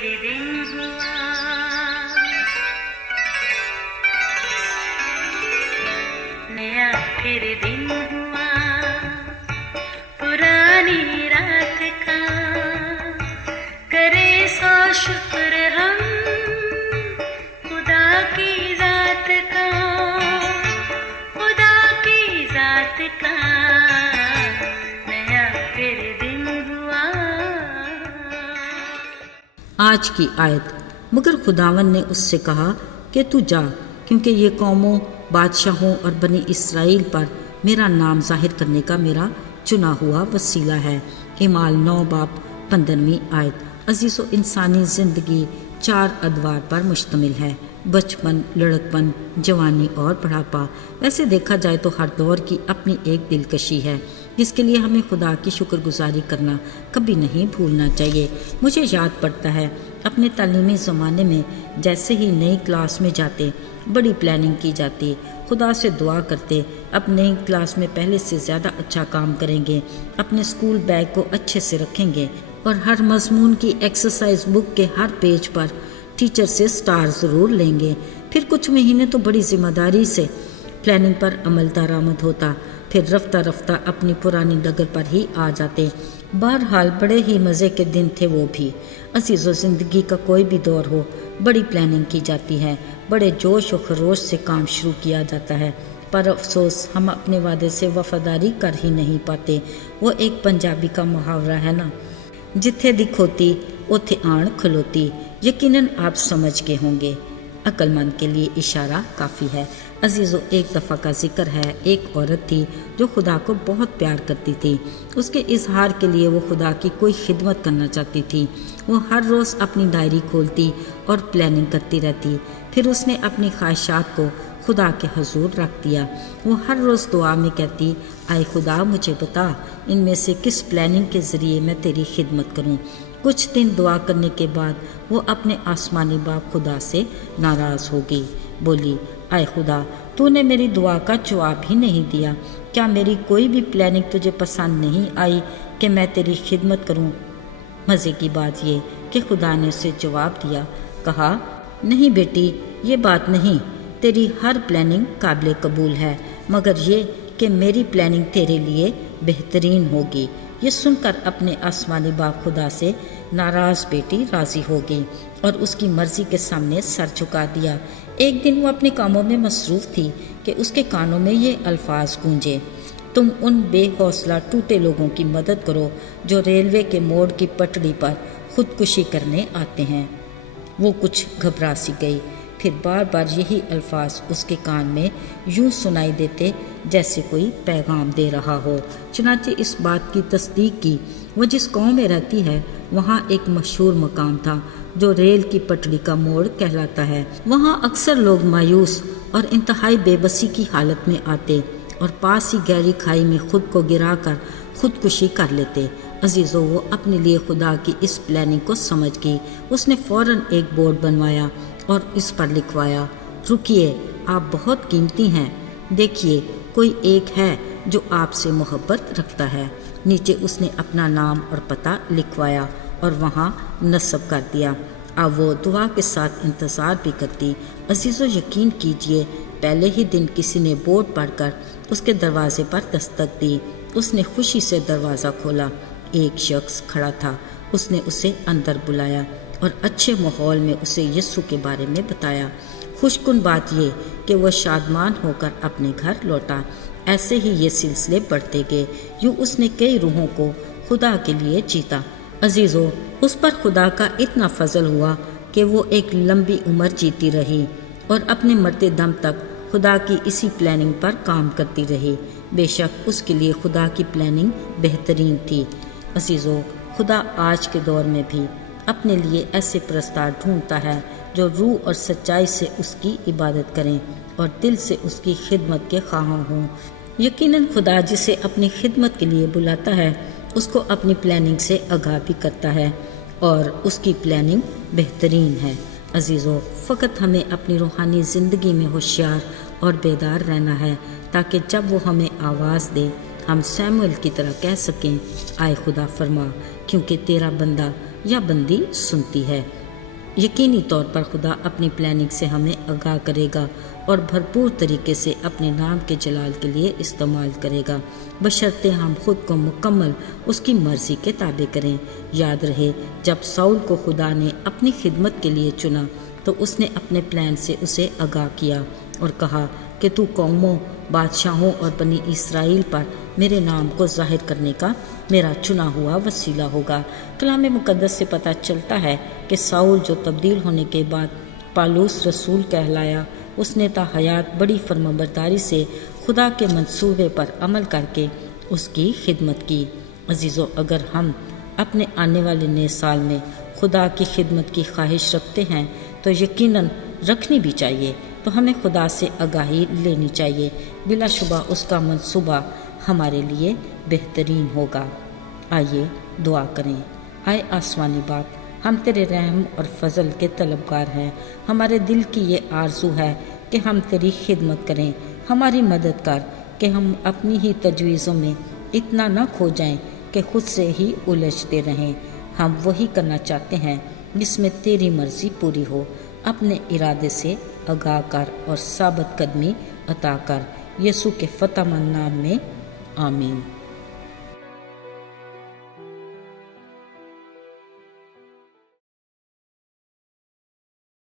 फिर दिन हुआ, नया फिर दिन हुआ, पुरानी रात का करे सो शुक्र हम खुदा की जात का, खुदा की जात का नया फिर दिन हुआ। आज की आयत। मगर खुदावन ने उससे कहा कि तू जा, क्योंकि ये कौमों, बादशाहों और बनी इसराइल पर मेरा नाम जाहिर करने का मेरा चुना हुआ वसीला है। इमाल 9 बाब 15वीं आयत। अजीज़ो, इंसानी ज़िंदगी 4 अदवार पर मुश्तमिल है: बचपन, लड़कपन, जवानी और बुढ़ापा। वैसे देखा जाए तो हर दौर की अपनी एक दिलकशी है, जिसके लिए हमें खुदा की शुक्रगुजारी करना कभी नहीं भूलना चाहिए। मुझे याद पड़ता है अपने तालीमी ज़माने में जैसे ही नई क्लास में जाते बड़ी प्लानिंग की जाती, खुदा से दुआ करते अब नई क्लास में पहले से ज़्यादा अच्छा काम करेंगे, अपने स्कूल बैग को अच्छे से रखेंगे और हर मज़मून की एक्सरसाइज बुक के हर पेज पर टीचर से स्टार ज़रूर लेंगे। फिर कुछ महीने तो बड़ी ज़िम्मेदारी से प्लानिंग पर अमल दरामद होता, फिर रफ्ता रफ्ता अपनी पुरानी डगर पर ही आ जाते। बहरहाल बड़े ही मज़े के दिन थे वो भी। अजीज़ो, ज़िंदगी का कोई भी दौर हो, बड़ी प्लानिंग की जाती है, बड़े जोश और खरोश से काम शुरू किया जाता है, पर अफसोस हम अपने वादे से वफादारी कर ही नहीं पाते। वो एक पंजाबी का मुहावरा है ना, जिथे दी खोती उथे आण खलोती। यकीनन आप समझ के होंगे, अक्लमंद के लिए इशारा काफ़ी है। अजीज़ो, एक दफ़ा का जिक्र है, एक औरत थी जो खुदा को बहुत प्यार करती थी। उसके इजहार के लिए वो खुदा की कोई खिदमत करना चाहती थी। वो हर रोज़ अपनी डायरी खोलती और प्लानिंग करती रहती। फिर उसने अपनी ख्वाहिशात को खुदा के हुजूर रख दिया। वो हर रोज़ दुआ में कहती, आए खुदा, मुझे बता इनमें से किस प्लानिंग के ज़रिए मैं तेरी खिदमत करूं। कुछ दिन दुआ करने के बाद वो अपने आसमानी बाप खुदा से नाराज़ हो गई। बोली, आए खुदा, तूने मेरी दुआ का जवाब ही नहीं दिया। क्या मेरी कोई भी प्लानिंग तुझे पसंद नहीं आई कि मैं तेरी खिदमत करूं? मज़े की बात ये कि खुदा ने उसे जवाब दिया, कहा, नहीं बेटी, ये बात नहीं, तेरी हर प्लानिंग काबिल कबूल है, मगर ये कि मेरी प्लानिंग तेरे लिए बेहतरीन होगी। ये सुनकर अपने आसमानी बाप खुदा से नाराज़ बेटी राज़ी हो गई और उसकी मर्ज़ी के सामने सर झुका दिया। एक दिन वो अपने कामों में मसरूफ़ थी कि उसके कानों में ये अल्फाज गूंजे, तुम उन बेहौसला टूटे लोगों की मदद करो जो रेलवे के मोड़ की पटड़ी पर खुदकुशी करने आते हैं। वो कुछ घबरा सी गई। फिर बार बार यही अल्फाज उसके कान में यूं सुनाई देते जैसे कोई पैगाम दे रहा हो। चुनांचे इस बात की तस्दीक की। वो जिस गांव में रहती है वहाँ एक मशहूर मकाम था जो रेल की पटड़ी का मोड़ कहलाता है। वहाँ अक्सर लोग मायूस और इंतहाई बेबसी की हालत में आते और पास ही गहरी खाई में खुद को गिराकर खुदकुशी कर लेते। अजीज़ों, वो अपने लिए खुदा की इस प्लानिंग को समझ गई। उसने फ़ौरन एक बोर्ड बनवाया और इस पर लिखवाया, रुकिए, आप बहुत कीमती हैं, देखिए कोई एक है जो आपसे मोहब्बत रखता है। नीचे उसने अपना नाम और पता लिखवाया और वहाँ नस्ब कर दिया। अब वो दुआ के साथ इंतज़ार भी करती। अजीज़ों, यकीन कीजिए, पहले ही दिन किसी ने बोर्ड पढ़कर उसके दरवाजे पर दस्तक दी। उसने खुशी से दरवाज़ा खोला। एक शख्स खड़ा था। उसने उसे अंदर बुलाया और अच्छे माहौल में उसे यीशु के बारे में बताया। खुशकुन बात ये कि वह शादमान होकर अपने घर लौटा। ऐसे ही ये सिलसिले बढ़ते गए। यूँ उसने कई रूहों को खुदा के लिए जीता। अजीज़ों, उस पर खुदा का इतना फजल हुआ कि वो एक लंबी उम्र जीती रही और अपने मरते दम तक खुदा की इसी प्लानिंग पर काम करती रही। बेशक उसके लिए खुदा की प्लानिंग बेहतरीन थी। अजीज़ों, खुदा आज के दौर में भी अपने लिए ऐसे परस्तार ढूंढता है जो रूह और सच्चाई से उसकी इबादत करें और दिल से उसकी खिदमत के ख्वाह हों। यकीनन खुदा जिसे अपनी खिदमत के लिए बुलाता है उसको अपनी प्लानिंग से आगाह भी करता है और उसकी प्लानिंग बेहतरीन है। अजीज़ों, फ़कत हमें अपनी रूहानी ज़िंदगी में होशियार और बेदार रहना है ताकि जब वो हमें आवाज़ दे हम सैमुएल की तरह कह सकें, आए खुदा फरमा, क्योंकि तेरा बंदा या बंदी सुनती है। یقینی طور پر خدا اپنی پلاننگ سے ہمیں آگاہ کرے گا اور بھرپور طریقے سے اپنے نام کے جلال کے لیے استعمال کرے گا، بشرطے ہم خود کو مکمل اس کی مرضی کے تابع کریں۔ یاد رہے، جب ساؤل کو خدا نے اپنی خدمت کے لیے چنا تو اس نے اپنے پلان سے اسے آگاہ کیا اور کہا کہ تو قوموں، بادشاہوں اور بنی اسرائیل پر میرے نام کو ظاہر کرنے کا میرا چنا ہوا وسیلہ ہوگا۔ کلام مقدس سے پتہ چلتا ہے کہ ساؤل جو تبدیل ہونے کے بعد پالوس رسول کہلایا، اس نے تا حیات بڑی فرمانبرداری سے خدا کے منصوبے پر عمل کر کے اس کی خدمت کی۔ عزیزو، اگر ہم اپنے آنے والے نئے سال میں خدا کی خدمت کی خواہش رکھتے ہیں تو یقیناً رکھنی بھی چاہیے، تو ہمیں خدا سے آگاہی لینی چاہیے۔ بلا شبہ اس کا منصوبہ ہمارے لیے بہترین ہوگا۔ آئیے دعا کریں۔ آئے آسمانی باپ، ہم تیرے رحم اور فضل کے طلبگار ہیں۔ ہمارے دل کی یہ آرزو ہے کہ ہم تیری خدمت کریں۔ ہماری مدد کر کہ ہم اپنی ہی تجویزوں میں اتنا نہ کھو جائیں کہ خود سے ہی الجھتے رہیں۔ ہم وہی کرنا چاہتے ہیں جس میں تیری مرضی پوری ہو۔ اپنے ارادے سے آگاہ کر اور ثابت قدمی عطا کر۔ یسوع کے فتح مند نام میں آمین۔